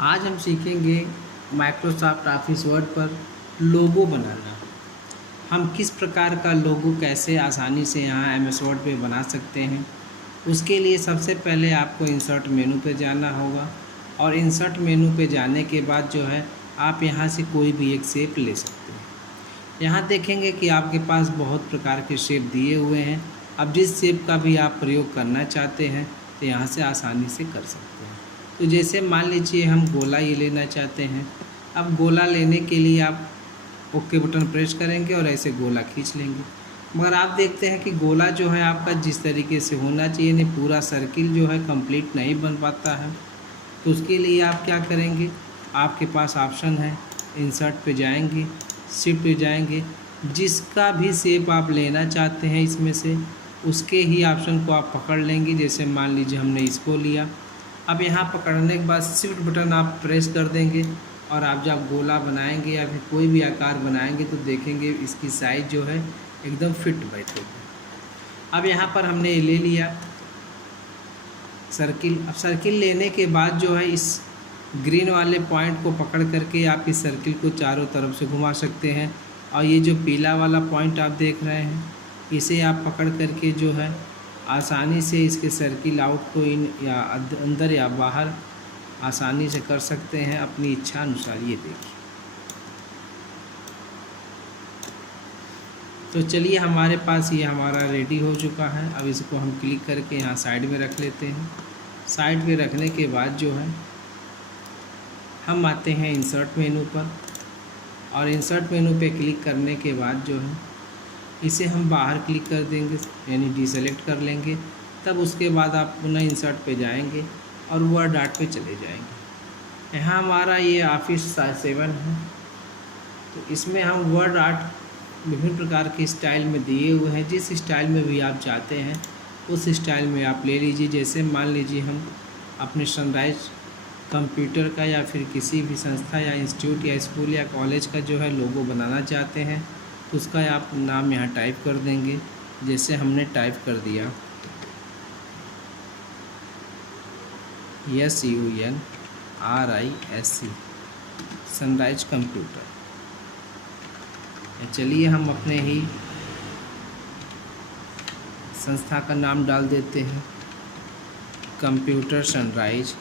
आज हम सीखेंगे माइक्रोसॉफ्ट ऑफिस वर्ड पर लोगो बनाना। हम किस प्रकार का लोगो कैसे आसानी से यहाँ एमएस वर्ड पे बना सकते हैं। उसके लिए सबसे पहले आपको इंसर्ट मेनू पे जाना होगा और इंसर्ट मेनू पे जाने के बाद जो है आप यहाँ से कोई भी एक शेप ले सकते हैं। यहाँ देखेंगे कि आपके पास बहुत प्रकार के शेप दिए हुए हैं। अब जिस शेप का भी आप प्रयोग करना चाहते हैं तो यहाँ से आसानी से कर सकते हैं। तो जैसे मान लीजिए हम गोला ये लेना चाहते हैं। अब गोला लेने के लिए आप ओके बटन प्रेस करेंगे और ऐसे गोला खींच लेंगे। मगर आप देखते हैं कि गोला जो है आपका जिस तरीके से होना चाहिए नहीं, पूरा सर्किल जो है कंप्लीट नहीं बन पाता है। तो उसके लिए आप क्या करेंगे, आपके पास ऑप्शन है, इंसर्ट पे जाएंगे, शिफ्ट पे जाएंगे, जिसका भी शेप आप लेना चाहते हैं इसमें से उसके ही ऑप्शन को आप पकड़ लेंगे। जैसे मान लीजिए हमने इसको लिया। अब यहाँ पकड़ने के बाद शिफ्ट बटन आप प्रेस कर देंगे और आप जब गोला बनाएंगे या फिर कोई भी आकार बनाएंगे तो देखेंगे इसकी साइज़ जो है एकदम फिट बैठेगी। अब यहाँ पर हमने ले लिया सर्किल। अब सर्किल लेने के बाद जो है इस ग्रीन वाले पॉइंट को पकड़ करके आप इस सर्किल को चारों तरफ से घुमा सकते हैं। और ये जो पीला वाला पॉइंट आप देख रहे हैं इसे आप पकड़ करके जो है आसानी से इसके सर्किल आउट को इन या अंदर या बाहर आसानी से कर सकते हैं अपनी इच्छा अनुसार। ये देखिए। तो चलिए हमारे पास ये हमारा रेडी हो चुका है। अब इसको हम क्लिक करके यहाँ साइड में रख लेते हैं। साइड में रखने के बाद जो है हम आते हैं इंसर्ट मेनू पर और इंसर्ट मेनू पे क्लिक करने के बाद जो है इसे हम बाहर क्लिक कर देंगे, यानी डीसेलेक्ट कर लेंगे। तब उसके बाद आप पुनः इंसर्ट पे जाएंगे और वर्ड आर्ट पे चले जाएंगे। यहाँ हमारा ये ऑफिस 7 है। तो इसमें हम वर्ड आर्ट विभिन्न प्रकार के स्टाइल में दिए हुए हैं। जिस स्टाइल में भी आप चाहते हैं उस स्टाइल में आप ले लीजिए। जैसे मान लीजिए हम अपने सनराइज कंप्यूटर का या फिर किसी भी संस्था या इंस्टीट्यूट या स्कूल या कॉलेज का जो है लोगो बनाना चाहते हैं तो उसका आप नाम यहाँ टाइप कर देंगे। जैसे हमने टाइप कर दिया SUNRISE सनराइज कंप्यूटर। चलिए हम अपने ही संस्था का नाम डाल देते हैं, कंप्यूटर सनराइज।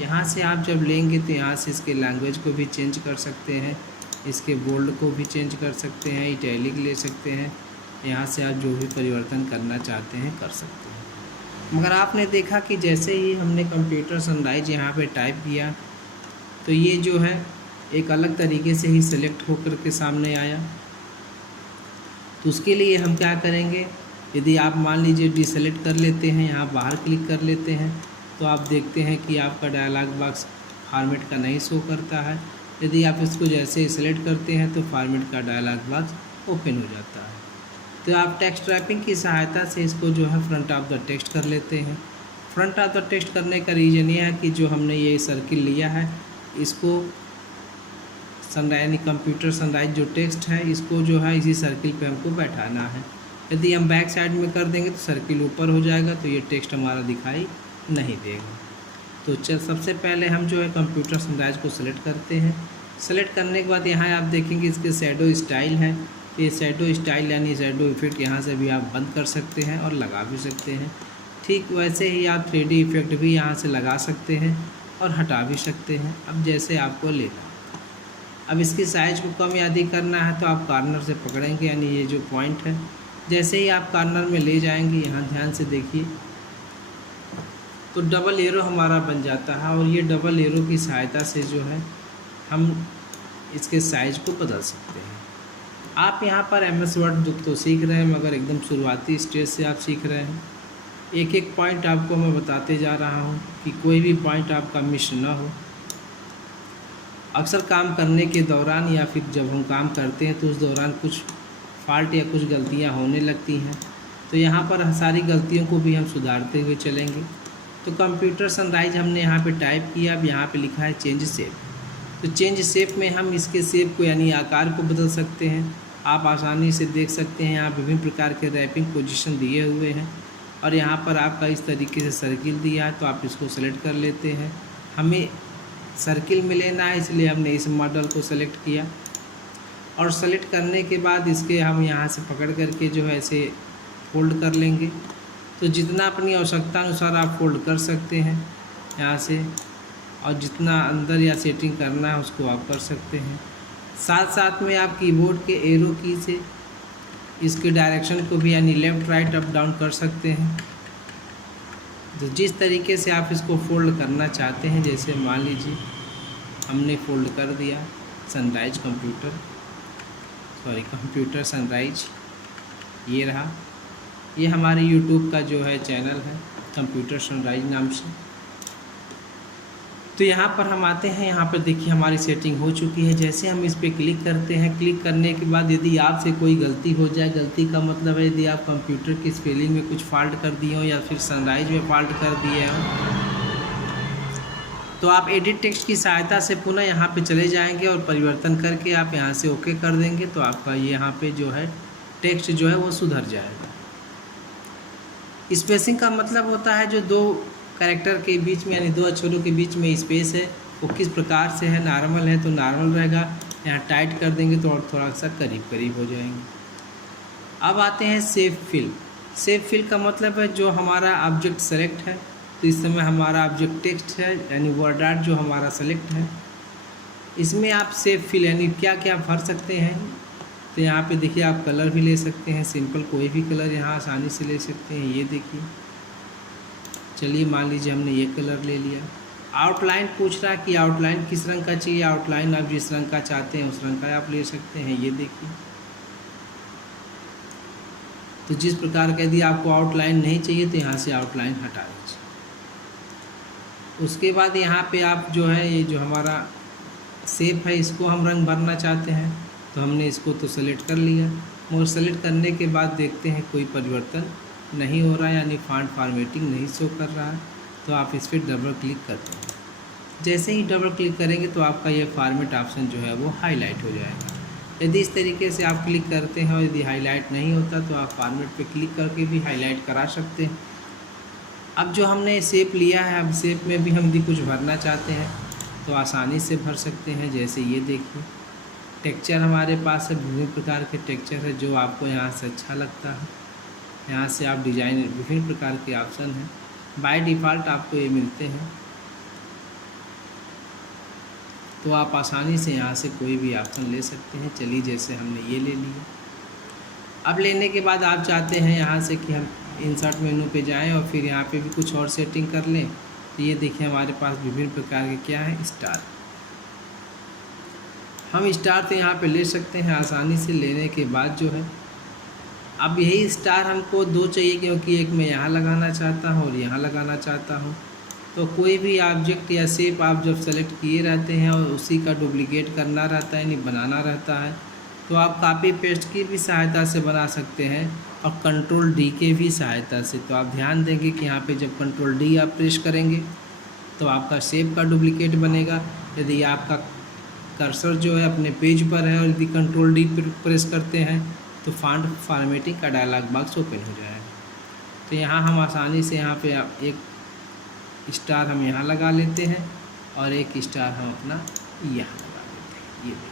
यहाँ से आप जब लेंगे तो यहाँ से इसके लैंग्वेज को भी चेंज कर सकते हैं, इसके बोल्ड को भी चेंज कर सकते हैं, इटैलिक ले सकते हैं। यहाँ से आप जो भी परिवर्तन करना चाहते हैं कर सकते हैं। मगर आपने देखा कि जैसे ही हमने कंप्यूटर सनराइज यहाँ पे टाइप किया तो ये जो है एक अलग तरीके से ही सेलेक्ट होकर के सामने आया। तो उसके लिए हम क्या करेंगे, यदि आप मान लीजिए डिसेलेक्ट कर लेते हैं, यहाँ बाहर क्लिक कर लेते हैं तो आप देखते हैं कि आपका डायलॉग बॉक्स फॉर्मेट का नहीं शो करता है। यदि आप इसको जैसे ही सेलेक्ट करते हैं तो फॉर्मेट का डायलॉग बॉक्स ओपन हो जाता है। तो आप टेक्स्ट रैपिंग की सहायता से इसको जो है फ्रंट ऑफ द टेक्स्ट कर लेते हैं। फ्रंट ऑफ द टेक्स्ट करने का रीज़न ये है कि जो हमने ये सर्किल लिया है इसको सनराइज कंप्यूटर सनराइज जो टेक्स्ट है इसको जो है इसी सर्किल पे हमको बैठाना है। यदि हम बैक साइड में कर देंगे तो सर्किल ऊपर हो जाएगा तो ये टेक्स्ट हमारा दिखाई नहीं देगा। तो सबसे पहले हम जो है कंप्यूटर सनराइज को सेलेक्ट करते हैं। सेलेक्ट करने के बाद यहाँ आप देखेंगे इसके शैडो स्टाइल है। ये शैडो स्टाइल यानी शैडो इफेक्ट यहाँ से भी आप बंद कर सकते हैं और लगा भी सकते हैं। ठीक वैसे ही आप 3D इफेक्ट भी यहाँ से लगा सकते हैं और हटा भी सकते हैं, अब जैसे आपको लेना। अब इसकी साइज़ को कम या अधिक करना है तो आप कॉर्नर से पकड़ेंगे, यानी ये जो पॉइंट है जैसे ही आप कॉर्नर में ले जाएंगे, यहाँ ध्यान से देखिए तो डबल एरो हमारा बन जाता है। और ये डबल एरो की सहायता से जो है हम इसके साइज़ को बदल सकते हैं। आप यहाँ पर MS वर्ड तो सीख रहे हैं मगर एकदम शुरुआती स्टेज से आप सीख रहे हैं। एक एक पॉइंट आपको मैं बताते जा रहा हूँ कि कोई भी पॉइंट आपका मिस ना हो। अक्सर काम करने के दौरान या फिर जब हम काम करते हैं तो उस दौरान कुछ फॉल्ट या कुछ गलतियाँ होने लगती हैं। तो यहाँ पर सारी गलतियों को भी हम सुधारते हुए चलेंगे। तो कंप्यूटर सनराइज हमने यहाँ पे टाइप किया। अब यहाँ पे लिखा है चेंज शेप। तो चेंज शेप में हम इसके शेप को यानी आकार को बदल सकते हैं। आप आसानी से देख सकते हैं यहाँ विभिन्न प्रकार के रैपिंग पोजीशन दिए हुए हैं। और यहाँ पर आपका इस तरीके से सर्किल दिया है, तो आप इसको सेलेक्ट कर लेते हैं। हमें सर्किल में लेना है, इसलिए हमने इस मॉडल को सेलेक्ट किया। और सेलेक्ट करने के बाद इसके हम यहाँ से पकड़ करके जो है ऐसे फोल्ड कर लेंगे। तो जितना अपनी आवश्यकता अनुसार आप फोल्ड कर सकते हैं यहाँ से, और जितना अंदर या सेटिंग करना है उसको आप कर सकते हैं। साथ साथ में आप कीबोर्ड के एरो की से इसके डायरेक्शन को भी यानी लेफ़्ट राइट अप डाउन कर सकते हैं। तो जिस तरीके से आप इसको फोल्ड करना चाहते हैं, जैसे मान लीजिए हमने फोल्ड कर दिया सनराइज कंप्यूटर सनराइज, ये रहा। ये हमारे यूट्यूब का जो है चैनल है कंप्यूटर सनराइज नाम से। तो यहाँ पर हम आते हैं, यहाँ पर देखिए हमारी सेटिंग हो चुकी है। जैसे हम इस पर क्लिक करते हैं, क्लिक करने के बाद यदि आपसे कोई गलती हो जाए, गलती का मतलब है यदि आप कंप्यूटर की स्पेलिंग में कुछ फॉल्ट कर दिए हो या फिर सनराइज में फॉल्ट कर दिए हो, तो आप एडिट टेक्स्ट की सहायता से पुनः यहाँ पे चले जाएंगे और परिवर्तन करके आप यहाँ से ओके कर देंगे, तो आपका ये यहाँ पे जो है टेक्स्ट जो है वो सुधर जाएगा। स्पेसिंग का मतलब होता है जो दो कैरेक्टर के बीच में यानी दो अक्षरों के बीच में स्पेस है वो किस प्रकार से है। नॉर्मल है तो नॉर्मल रहेगा, यहाँ टाइट कर देंगे तो और थोड़ा सा करीब करीब हो जाएंगे। अब आते हैं सेव फिल। सेव फिल का मतलब है जो हमारा ऑब्जेक्ट सेलेक्ट है, तो इस समय हमारा ऑब्जेक्ट टेक्स्ट है यानी वर्ड आर्ट जो हमारा सेलेक्ट है, इसमें आप सेव फिल यानी क्या क्या भर सकते हैं। तो यहाँ पे देखिए आप कलर भी ले सकते हैं, सिंपल कोई भी कलर यहाँ आसानी से ले सकते हैं। ये देखिए, चलिए मान लीजिए हमने ये कलर ले लिया। आउटलाइन पूछ रहा है कि आउटलाइन किस रंग का चाहिए, आउटलाइन आप जिस रंग का चाहते हैं उस रंग का आप ले सकते हैं। ये देखिए, तो जिस प्रकार का यदि आपको आउटलाइन नहीं चाहिए तो यहाँ से आउटलाइन हटा दीजिए। उसके बाद यहाँ पे आप जो है ये जो हमारा शेप है इसको हम रंग भरना चाहते हैं, तो हमने इसको तो सेलेक्ट कर लिया, मगर सेलेक्ट करने के बाद देखते हैं कोई परिवर्तन नहीं हो रहा है यानी फॉन्ट फॉर्मेटिंग नहीं शो कर रहा है। तो आप इस पर डबल क्लिक करते हैं। जैसे ही डबल क्लिक करेंगे तो आपका ये फॉर्मेट ऑप्शन जो है वो हाईलाइट हो जाएगा। यदि इस तरीके से आप क्लिक करते हैं और यदि हाईलाइट नहीं होता तो आप फॉर्मेट पे क्लिक करके भी हाईलाइट करा सकते हैं। अब जो हमने शेप लिया है, अब शेप में भी हम यदि कुछ भरना चाहते हैं तो आसानी से भर सकते हैं। जैसे ये देखिए, टेक्सचर हमारे पास है, विभिन्न प्रकार के टेक्सचर है जो आपको यहाँ से अच्छा लगता है। यहाँ से आप डिज़ाइन विभिन्न प्रकार के ऑप्शन हैं, बाय डिफ़ॉल्ट आपको ये मिलते हैं, तो आप आसानी से यहाँ से कोई भी ऑप्शन ले सकते हैं। चलिए जैसे हमने ये ले लिया। अब लेने के बाद आप चाहते हैं यहाँ से कि हम इंसर्ट मेनू पे जाएं और फिर यहाँ पे भी कुछ और सेटिंग कर लें, तो ये देखिए हमारे पास विभिन्न प्रकार के क्या है स्टार। हम स्टार तो यहाँ पे ले सकते हैं आसानी से। लेने के बाद जो है अब यही स्टार हमको दो चाहिए, क्योंकि एक मैं यहाँ लगाना चाहता हूँ और यहाँ लगाना चाहता हूँ। तो कोई भी ऑब्जेक्ट या शेप आप जब सेलेक्ट किए रहते हैं और उसी का डुप्लिकेट करना रहता है यानी बनाना रहता है, तो आप कॉपी पेस्ट की भी सहायता से बना सकते हैं और कंट्रोल डी के भी सहायता से। तो आप ध्यान देंगे कि यहाँ पे जब कंट्रोल डी आप प्रेस करेंगे तो आपका शेप का डुप्लिकेट बनेगा। यदि आपका कर्सर जो है अपने पेज पर है और यदि कंट्रोल डी प्रेस करते हैं तो फॉन्ट फॉर्मेटिंग का डायलॉग बॉक्स ओपन हो जाएगा। तो यहाँ हम आसानी से यहाँ पे आप एक स्टार हम यहाँ लगा लेते हैं और एक स्टार हम अपना यहाँ लगा लेते हैं। ये देखिए,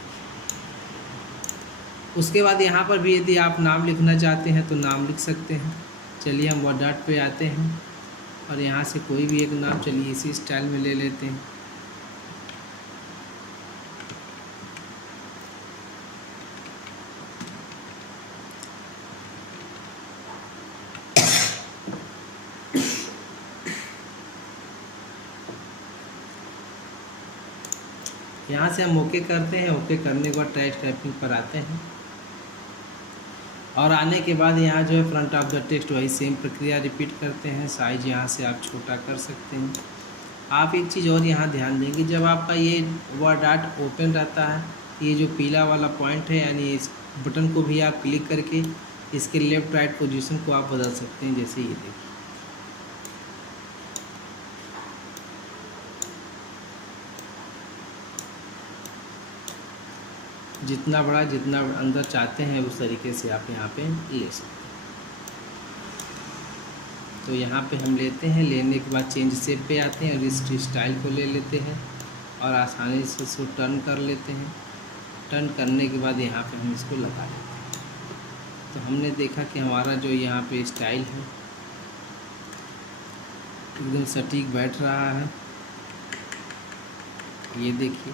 उसके बाद यहाँ पर भी यदि आप नाम लिखना चाहते हैं तो नाम लिख सकते हैं। चलिए हम वर्ड आर्ट पे आते हैं और यहाँ से कोई भी एक नाम चलिए इसी स्टाइल में ले लेते हैं। यहाँ से हम ओके करते हैं। ओके करने के बाद टेक्स्ट टाइपिंग पर आते हैं और आने के बाद यहाँ जो है फ्रंट ऑफ द टेक्स्ट वही सेम प्रक्रिया रिपीट करते हैं। साइज यहाँ से आप छोटा कर सकते हैं। आप एक चीज़ और यहाँ ध्यान देंगे, जब आपका ये वर्ड आर्ट ओपन रहता है, ये जो पीला वाला पॉइंट है यानी इस बटन को भी आप क्लिक करके इसके लेफ़्ट राइट पोजीशन को आप बदल सकते हैं। जैसे ये देखिए, जितना बड़ा जितना अंदर चाहते हैं उस तरीके से आप यहाँ पे ले सकते हैं। तो यहाँ पे हम लेते हैं, लेने के बाद चेंज शेप पे आते हैं और इस स्टाइल को ले लेते हैं और आसानी से इसको टर्न कर लेते हैं। टर्न करने के बाद यहाँ पे हम इसको लगा लेते हैं। तो हमने देखा कि हमारा जो यहाँ पे स्टाइल है एकदम सटीक बैठ रहा है, ये देखिए।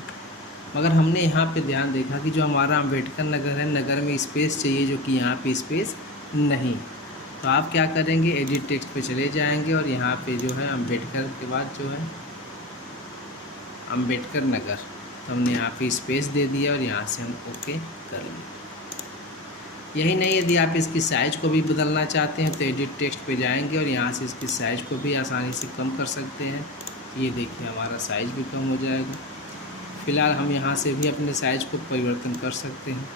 मगर हमने यहाँ पे ध्यान देखा कि जो हमारा अम्बेडकर नगर है, नगर में स्पेस चाहिए, जो कि यहाँ पे स्पेस नहीं। तो आप क्या करेंगे, एडिट टेक्स्ट पे चले जाएंगे और यहाँ पे जो है अम्बेडकर के बाद जो है अम्बेडकर नगर, तो हमने यहाँ पे स्पेस दे दिया और यहाँ से हम ओके कर लेंगे। यही नहीं, यदि आप इसकी साइज़ को भी बदलना चाहते हैं तो एडिट टेक्स्ट पे जाएंगे और यहाँ से इसकी साइज़ को भी आसानी से कम कर सकते हैं। ये देखिए हमारा साइज़ भी कम हो जाएगा। फ़िलहाल हम यहाँ से भी अपने साइज़ को परिवर्तन कर सकते हैं।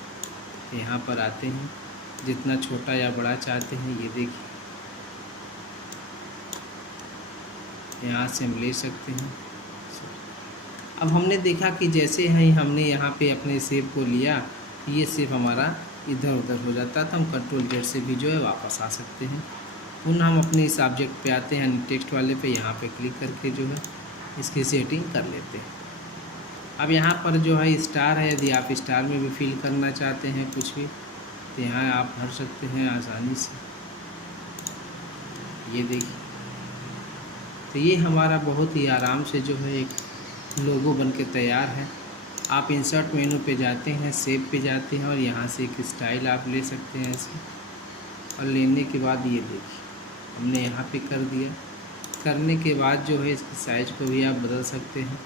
यहाँ पर आते हैं, जितना छोटा या बड़ा चाहते हैं, ये देखिए यहाँ से हम ले सकते हैं। अब हमने देखा कि जैसे ही हमने यहाँ पे अपने शेप को लिया, ये शेप हमारा इधर उधर हो जाता, तो हम कंट्रोल जेड से भी जो है वापस आ सकते हैं। पुनः हम अपने इस ऑब्जेक्ट पे आते हैं, टेक्स्ट वाले पे, यहाँ पे क्लिक करके जो है इसकी सेटिंग कर लेते हैं। अब यहाँ पर जो है स्टार है, यदि आप स्टार में भी फिल करना चाहते हैं कुछ भी, तो यहाँ आप भर सकते हैं आसानी से। ये देखिए, तो ये हमारा बहुत ही आराम से जो है एक लोगो बन के तैयार है। आप इंसर्ट मेनू पे जाते हैं, सेव पे जाते हैं और यहाँ से एक स्टाइल आप ले सकते हैं ऐसे। और लेने के बाद ये देखिए हमने यहाँ पे कर दिया। करने के बाद जो है इसकी साइज़ को भी आप बदल सकते हैं।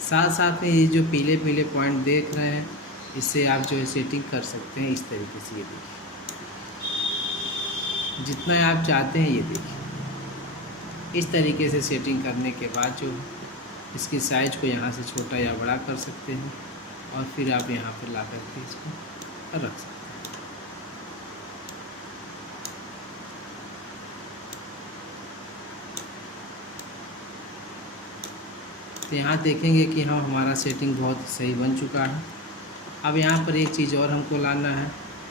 साथ साथ में ये जो पीले पीले पॉइंट देख रहे हैं, इससे आप जो है सेटिंग कर सकते हैं इस तरीके से। ये देखिए जितना आप चाहते हैं, ये देखिए इस तरीके से सेटिंग करने के बाद जो इसकी साइज़ को यहाँ से छोटा या बड़ा कर सकते हैं और फिर आप यहाँ पर ला करके इसको रख सकते हैं। तो यहाँ देखेंगे कि हाँ हमारा सेटिंग बहुत सही बन चुका है। अब यहाँ पर एक चीज़ और हमको लाना है,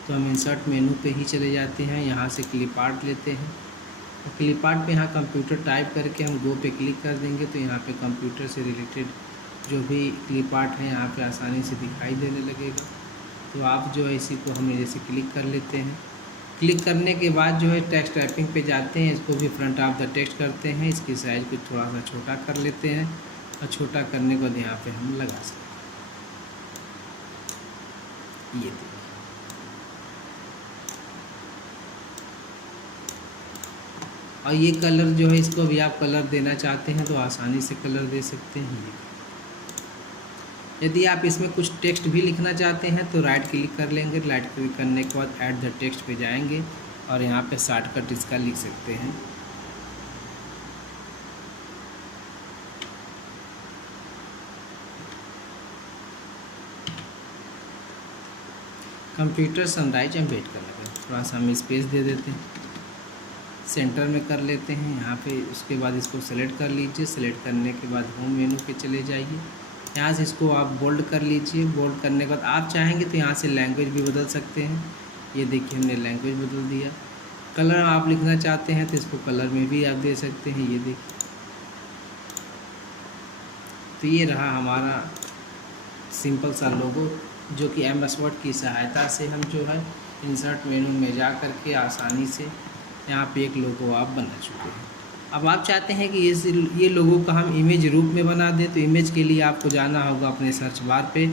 तो हम इंसर्ट मेनू पे ही चले जाते हैं, यहाँ से क्लिप आर्ट लेते हैं। तो क्लिप आर्ट पे यहाँ कंप्यूटर टाइप करके हम गो पे क्लिक कर देंगे, तो यहाँ पे कंप्यूटर से रिलेटेड जो भी क्लिप आर्ट है यहाँ पे आसानी से दिखाई देने लगेगा। तो आप जो है इसी को हम जैसे क्लिक कर लेते हैं। क्लिक करने के बाद जो है टेक्स्ट टाइपिंग पे जाते हैं, इसको भी फ्रंट ऑफ द टेक्स्ट करते हैं, इसकी साइज़ को थोड़ा सा छोटा कर लेते हैं और छोटा करने के बाद यहाँ पे हम लगा सकते हैं। ये देखिए, और ये कलर जो है इसको भी आप कलर देना चाहते हैं तो आसानी से कलर दे सकते हैं। यदि आप इसमें कुछ टेक्स्ट भी लिखना चाहते हैं तो राइट क्लिक कर लेंगे। राइट क्लिक करने के बाद ऐड द टेक्स्ट पे जाएंगे और यहाँ पे शॉर्टकट इसका लिख सकते हैं। कंप्यूटर सनराइज अम्बेडकर नगर, थोड़ा सा हम स्पेस दे देते हैं, सेंटर में कर लेते हैं यहाँ पे। उसके बाद इसको सेलेक्ट कर लीजिए। सेलेक्ट करने के बाद होम मेनू पे चले जाइए, यहाँ से इसको आप बोल्ड कर लीजिए। बोल्ड करने के बाद आप चाहेंगे तो यहाँ से लैंग्वेज भी बदल सकते हैं। ये देखिए हमने लैंग्वेज बदल दिया। कलर आप लिखना चाहते हैं तो इसको कलर में भी आप दे सकते हैं। ये देखिए, तो ये रहा हमारा सिंपल सा लोगो, जो कि MS वर्ड की सहायता से हम जो है इंसर्ट मेनू में जा कर के आसानी से यहाँ पे एक लोगो आप बना चुके हैं। अब आप चाहते हैं कि ये लोगो का हम इमेज रूप में बना दें, तो इमेज के लिए आपको जाना होगा अपने सर्च बार पे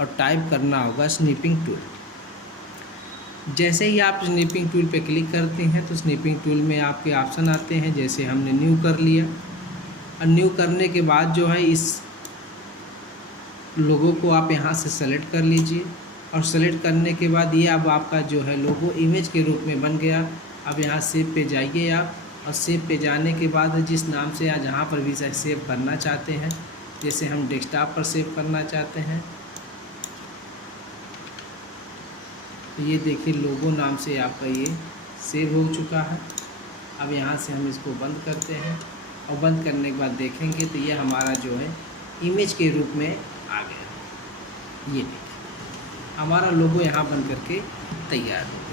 और टाइप करना होगा स्निपिंग टूल। जैसे ही आप स्निपिंग टूल पे क्लिक करते हैं तो स्निपिंग टूल में आपके ऑप्शन आते हैं। जैसे हमने न्यू कर लिया, और न्यू करने के बाद जो है इस लोगो को आप यहाँ से सेलेक्ट कर लीजिए। और सेलेक्ट करने के बाद ये अब आपका जो है लोगो इमेज के रूप में बन गया। अब यहाँ सेव पे जाइए आप, और सेव पे जाने के बाद जिस नाम से या जहाँ पर भी सेव करना चाहते हैं, जैसे हम डेस्कटॉप पर सेव करना चाहते हैं, तो ये देखिए लोगो नाम से आपका ये सेव हो चुका है। अब यहाँ से हम इसको बंद करते हैं, और बंद करने के बाद देखेंगे तो ये हमारा जो है इमेज के रूप में आ गया। ये देखिए हमारा लोगो यहाँ बन करके तैयार हो।